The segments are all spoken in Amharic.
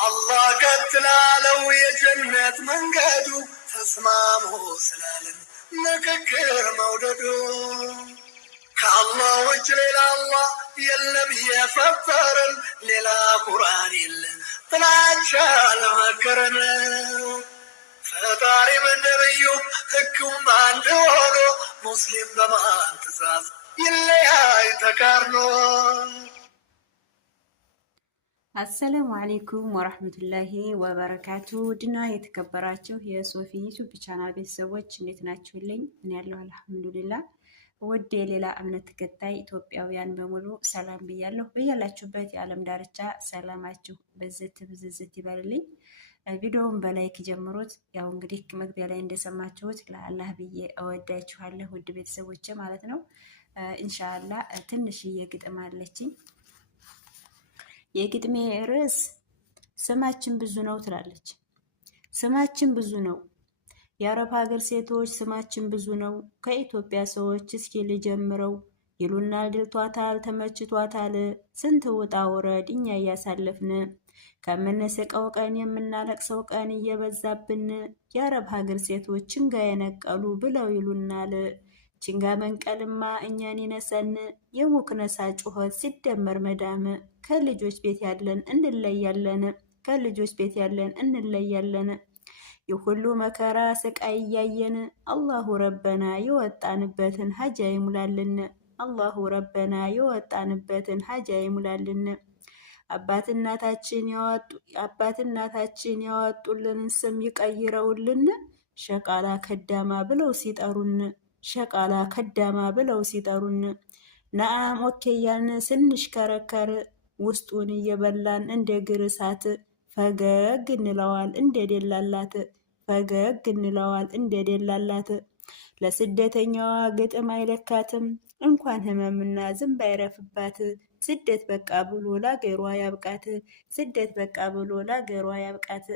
الله قتلالو يا جنة من قادو تسمامو سلالن مككر موددو كالله وجه الله يلم يفطرن للا قرآن يلن طلعتشا لمكرن ፈጣሪ በነብዩ ህክም አንድ ሆኖ ሙስሊም በማን ትእዛዝ ይለያይ ተቃርኖ። አሰላሙ አለይኩም ወራህመቱላሂ ወበረካቱ። ድና የተከበራችሁ የሶፊ ዩቲዩብ ቻናል ቤተሰቦች እንዴት ናችሁልኝ? እኔ ያለሁ አልሐምዱሊላህ። ውድ የሌላ እምነት ተከታይ ኢትዮጵያውያን በሙሉ ሰላም ብያለሁ። በያላችሁበት የዓለም ዳርቻ ሰላማችሁ ብዝት ይበልልኝ። ቪዲዮውን በላይክ ጀምሩት። ያው እንግዲህ መግቢያ ላይ እንደሰማችሁት ለአላህ ብዬ እወዳችኋለሁ ውድ ቤተሰቦቼ ማለት ነው። ኢንሻአላህ ትንሽዬ ግጥም አለችኝ። የግጥሜ ርዕስ ስማችን ብዙ ነው ትላለች። ስማችን ብዙ ነው፣ የአረብ ሀገር ሴቶች ስማችን ብዙ ነው። ከኢትዮጵያ ሰዎች እስኪ ልጀምረው፣ ይሉናል ድልቷታል ተመችቷታል። ስንት ውጣ ውረድ እኛ እያሳለፍን፣ ከምንስቀው ቀን የምናለቅሰው ቀን እየበዛብን። የአረብ ሀገር ሴቶች ችንጋ የነቀሉ ብለው ይሉናል። ችንጋ መንቀልማ እኛን ይነሰን፣ የሙክነሳ ጩኸት ሲደመር መዳም። ከልጆች ቤት ያለን እንለያለን፣ ከልጆች ቤት ያለን እንለያለን። የሁሉ መከራ ስቃይ እያየን አላሁ ረበና የወጣንበትን ሀጃ ይሙላልን፣ አላሁ ረበና የወጣንበትን ሀጃ ይሙላልን። አባት እናታችን ያወጡልን ስም ይቀይረውልን፣ ሸቃላ ከዳማ ብለው ሲጠሩን፣ ሸቃላ ከዳማ ብለው ሲጠሩን። ነአም ኦኬ እያልን ስንሽከረከር ውስጡን እየበላን እንደ ግር እሳት፣ ፈገግ እንለዋል እንደ ደላላት፣ ፈገግ እንለዋል እንደ ደላላት። ለስደተኛዋ ግጥም አይለካትም እንኳን ህመምና ዝንብ አይረፍባት። ስደት በቃ ብሎ ላገሯ ያብቃት፣ ስደት በቃ ብሎ ላገሯ ያብቃት።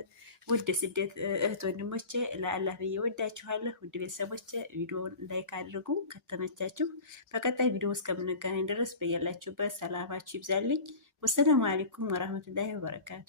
ውድ ስደት እህት ወንድሞቼ ለአላህ ብዬ ወዳችኋለሁ። ውድ ቤተሰቦቼ ቪዲዮውን ላይክ አድርጉ ከተመቻችሁ። በቀጣይ ቪዲዮ እስከምንገናኝ ድረስ በያላችሁበት ሰላማችሁ ይብዛልኝ። ወሰላሙ አለይኩም ወራህመቱላሂ ወበረካቱ።